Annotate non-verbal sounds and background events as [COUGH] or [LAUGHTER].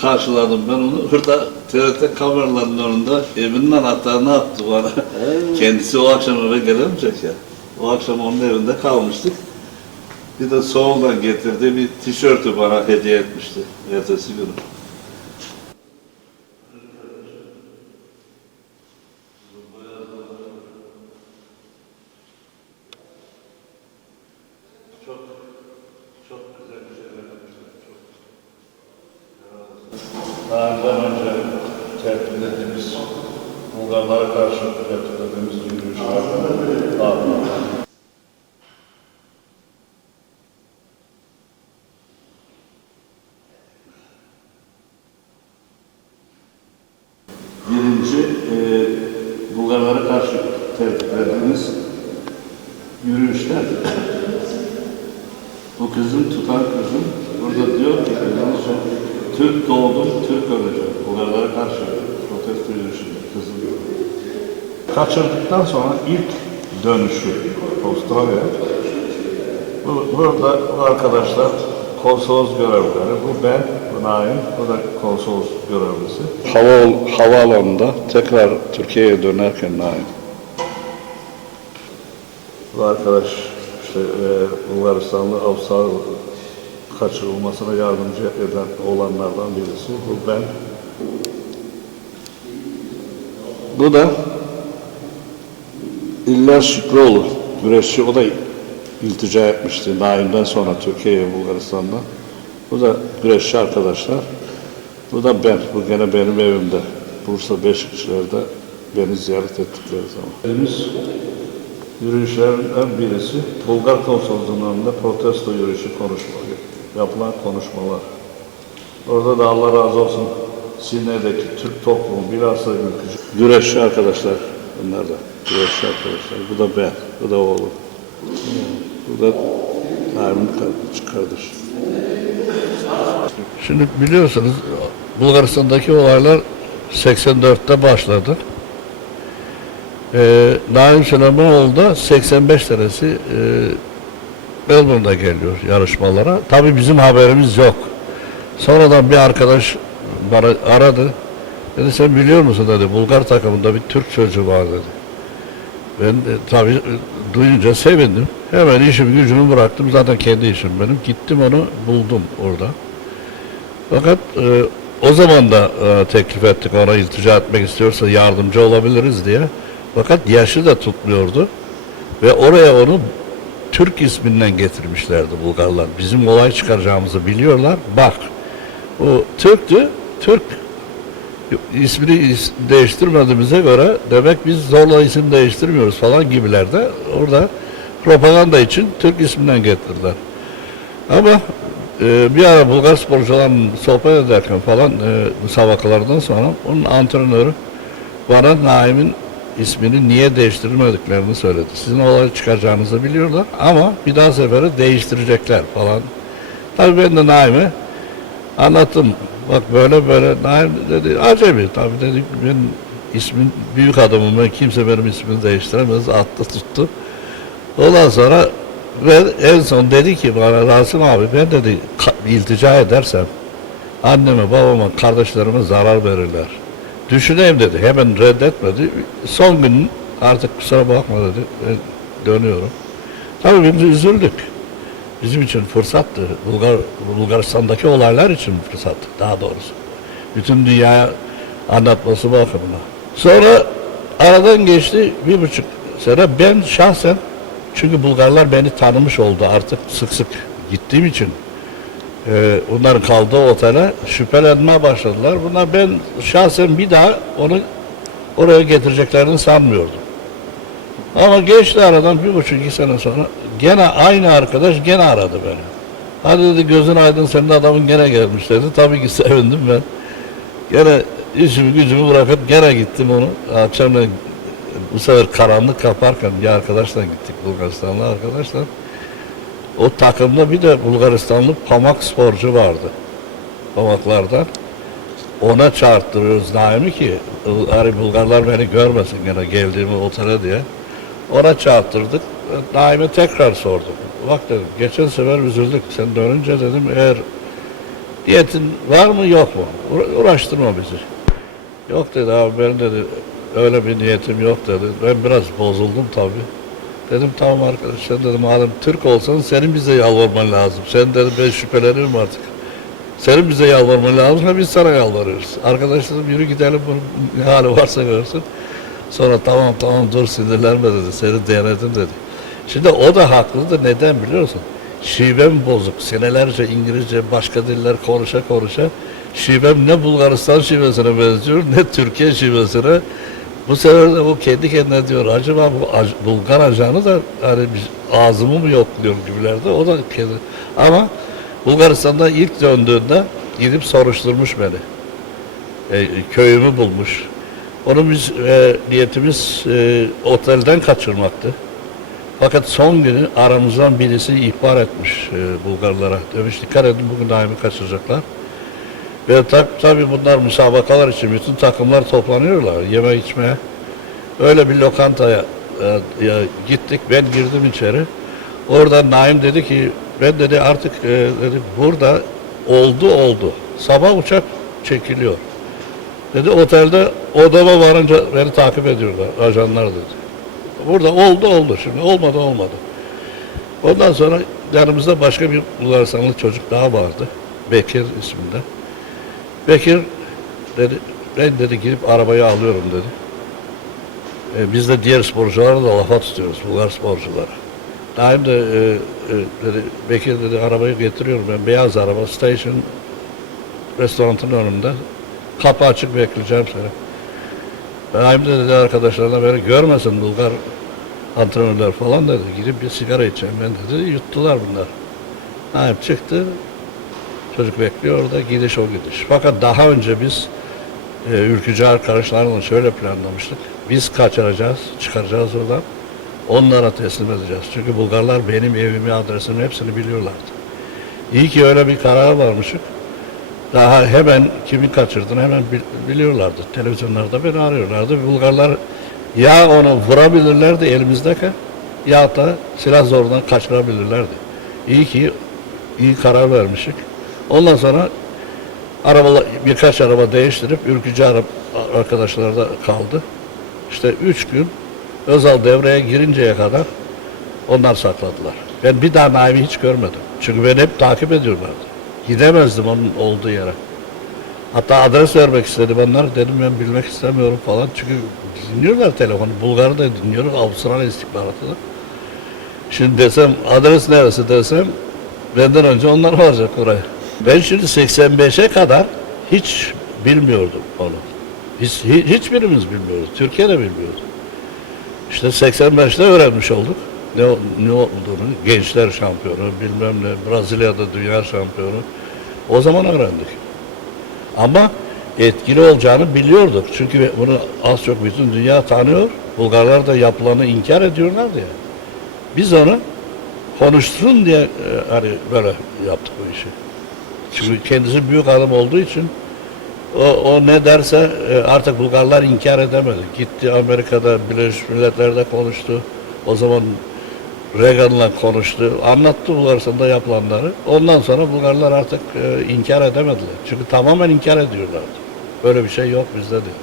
karşıladım ben onu. Hırda TRT kameralarının önünde evinin anahtarını attı bana. Kendisi o akşam eve gelemeyecek ya. O akşam onun evinde kalmıştık. Bir de Soğuk'tan getirdiği bir tişörtü bana hediye etmişti ertesi günü. Çok, çok güzel bir şeyler yapmışlar. Çok. Daha önceden önce tertiplediğimiz Bulgarlara karşı tertiplediğimiz yürüyüşler var. Birinci, e, Bulgarlara karşı tertiplediğimiz yürüyüşler. Bu kızın tutan kızın burada diyor ki Türk doğdum, Türk öleceğim. Bulgarlara karşı protesto yürüyüşünde kızın. Kaçırdıktan sonra ilk dönüşü Avustralya'ya. Bu, burada bu arkadaşlar konsolos görevlileri. Bu ben, bu Naim, bu da konsolos görevlisi. Hava, havaalanında tekrar Türkiye'ye dönerken Naim. Bu arkadaş işte e, Bulgaristanlı Avustralya kaçırılmasına yardımcı eden olanlardan birisi. Bu ben. Bu da İlyas Şükrüoğlu, güreşçi. O da iltica etmişti Naim'den sonra Türkiye'ye, Bulgaristan'dan. Bu da güreşçi arkadaşlar. Bu da ben. Bu gene benim evimde. Bursa Beşiktaşlar'da beni ziyaret ettikleri zaman. Elimiz yürüyüşlerinden birisi Bulgar konsolosluğunda protesto yürüyüşü konuşmaları, yapılan konuşmalar. Orada da Allah razı olsun Sine'deki Türk toplumu bilhassa ülkücü. Güreşçi arkadaşlar bunlar da. Güreşçi arkadaşlar. Bu da ben, bu da oğlum. Bu da Naim'in kardeş-. Şimdi biliyorsunuz Bulgaristan'daki olaylar 84'te başladı. Ee, Naim Süleymanoğlu da 85 senesi e, Melbourne'da geliyor yarışmalara. Tabii bizim haberimiz yok. Sonradan bir arkadaş aradı. Dedi sen biliyor musun dedi Bulgar takımında bir Türk çocuğu var dedi. Ben de, tabii e, duyunca sevindim. Hemen işimi gücümü bıraktım. Zaten kendi işim benim. Gittim onu buldum orada. Fakat e, o zaman da e, teklif ettik ona iltica etmek istiyorsa yardımcı olabiliriz diye. Fakat yaşı da tutmuyordu. Ve oraya onu Türk isminden getirmişlerdi Bulgarlar. Bizim olay çıkaracağımızı biliyorlar. Bak, o Türktü, Türk ismini is- değiştirmediğimize göre demek biz zorla isim değiştirmiyoruz falan gibilerde orada propaganda için Türk isminden getirdiler. Ama e, bir ara Bulgar sporcularla sohbet ederken falan e, müsabakalardan sonra onun antrenörü bana Naim'in ismini niye değiştirmediklerini söyledi. Sizin olay çıkaracağınızı biliyorlar ama bir daha sefere değiştirecekler falan. Tabii ben de Naim'e anlattım. Bak böyle böyle Naim dedi acemi tabii dedi ben ismin büyük adamım ben kimse benim ismini değiştiremez attı tuttu. Ondan sonra ve en son dedi ki bana Rasim abi ben dedi iltica edersem anneme babama kardeşlerime zarar verirler. Düşüneyim dedi. Hemen reddetmedi. Son gün artık kusura bakma dedi. Ben dönüyorum. Tabii biz üzüldük. Bizim için fırsattı. Bulgar, Bulgaristan'daki olaylar için fırsattı daha doğrusu. Bütün dünyaya anlatması bakımına. Sonra aradan geçti bir buçuk sene. Ben şahsen çünkü Bulgarlar beni tanımış oldu artık sık sık gittiğim için. Ee, onların kaldığı otele şüphelenmeye başladılar. Bunlar ben şahsen bir daha onu oraya getireceklerini sanmıyordum. Ama geçti aradan bir buçuk iki sene sonra gene aynı arkadaş gene aradı beni. Hadi dedi gözün aydın senin adamın gene gelmiş dedi. Tabii ki [LAUGHS] sevindim ben. Gene işimi gücümü bırakıp gene gittim onu. Akşamleyin bu sefer karanlık kaparken bir arkadaşla gittik Bulgaristanlı arkadaşlar. O takımda bir de Bulgaristanlı Pamak sporcu vardı. Pamaklardan. Ona çağırttırıyoruz Naim'i ki Bulgarlar beni görmesin gene geldiğimi otele diye. Ona çağırttırdık. Naim'e tekrar sordum. Bak dedim geçen sefer üzüldük. Sen dönünce dedim eğer Niyetin var mı yok mu? Uğra- Uğraştırma bizi. Yok dedi abi ben dedi öyle bir niyetim yok dedi. Ben biraz bozuldum tabii. Dedim tamam arkadaş sen dedim madem Türk olsan senin bize yalvarman lazım. Sen dedim ben şüphelenirim artık. Senin bize yalvarman lazım ve biz sana yalvarıyoruz. Arkadaş dedim yürü gidelim bunun ne hali varsa görsün. Sonra tamam tamam dur sinirlenme dedi. Seni denedim dedi. Şimdi o da haklıdır. Neden biliyorsun? Şivem bozuk. Senelerce İngilizce başka diller konuşa konuşa şivem ne Bulgaristan şivesine benziyor ne Türkiye şivesine. Bu sefer de bu kendi kendine diyor acaba bu Bulgar ajanı da hani ağzımı mı yokluyor gibilerde o da kendi. Ama Bulgaristan'da ilk döndüğünde gidip soruşturmuş beni. E, köyümü bulmuş. Onun biz e, niyetimiz e, otelden kaçırmaktı. Fakat son günü aramızdan birisi ihbar etmiş e, Bulgarlara. Demiş dikkat edin bugün daimi kaçıracaklar. Ve tak, tabii bunlar müsabakalar için bütün takımlar toplanıyorlar yeme içmeye. Öyle bir lokantaya e, ya, gittik. Ben girdim içeri. Orada Naim dedi ki ben dedi artık e, dedi burada oldu oldu. Sabah uçak çekiliyor. Dedi otelde odama varınca beni takip ediyorlar ajanlar dedi. Burada oldu oldu şimdi olmadı olmadı. Ondan sonra yanımızda başka bir Bulgaristanlı çocuk daha vardı. Bekir isminde. Bekir dedi ben dedi gidip arabayı alıyorum dedi. E, biz de diğer sporculara da lafa tutuyoruz Bulgar sporculara. Naim de e, e, dedi Bekir dedi arabayı getiriyorum ben beyaz araba station restoranın önünde. Kapı açık bekleyeceğim seni. Naim de dedi arkadaşlarına beni görmesin Bulgar antrenörler falan dedi. Gidip bir sigara içeceğim ben dedi. Yuttular bunlar. Naim çıktı. Çocuk bekliyor orada. Gidiş o gidiş. Fakat daha önce biz e, ülkücü arkadaşlarla şöyle planlamıştık. Biz kaçıracağız, çıkaracağız oradan. Onlara teslim edeceğiz. Çünkü Bulgarlar benim evimi, adresimi hepsini biliyorlardı. İyi ki öyle bir karar varmışık. Daha hemen kimi kaçırdığını hemen bil- biliyorlardı. Televizyonlarda beni arıyorlardı. Bulgarlar ya onu vurabilirlerdi elimizdeki ya da silah zorundan kaçırabilirlerdi. İyi ki iyi karar vermişik. Ondan sonra arabalar, birkaç araba değiştirip ülkücü araba arkadaşlar da kaldı. İşte üç gün Özal devreye girinceye kadar onlar sakladılar. Ben bir daha Naim'i hiç görmedim. Çünkü beni hep takip ediyorlardı. Gidemezdim onun olduğu yere. Hatta adres vermek istedim onlar. Dedim ben bilmek istemiyorum falan. Çünkü dinliyorlar telefonu. Bulgar'ı da dinliyoruz. Avustralya istihbaratı da. Şimdi desem adres neresi desem benden önce onlar varacak oraya. Ben şimdi 85'e kadar hiç bilmiyordum onu. Hiç, hi- hiçbirimiz bilmiyoruz. Türkiye de bilmiyordu. İşte 85'te öğrenmiş olduk. Ne, ne olduğunu, gençler şampiyonu, bilmem ne, Brezilya'da dünya şampiyonu. O zaman öğrendik. Ama etkili olacağını biliyorduk. Çünkü bunu az çok bütün dünya tanıyor. Bulgarlar da yapılanı inkar ediyorlardı ya. Biz onu konuşsun diye e, hani böyle yaptık bu işi. Çünkü kendisi büyük adam olduğu için o, o ne derse e, artık Bulgarlar inkar edemedi. Gitti Amerika'da Birleşmiş Milletler'de konuştu. O zaman Reagan'la konuştu. Anlattı Bulgaristan'da yapılanları. Ondan sonra Bulgarlar artık e, inkar edemediler. Çünkü tamamen inkar ediyorlardı. Böyle bir şey yok bizde diyor.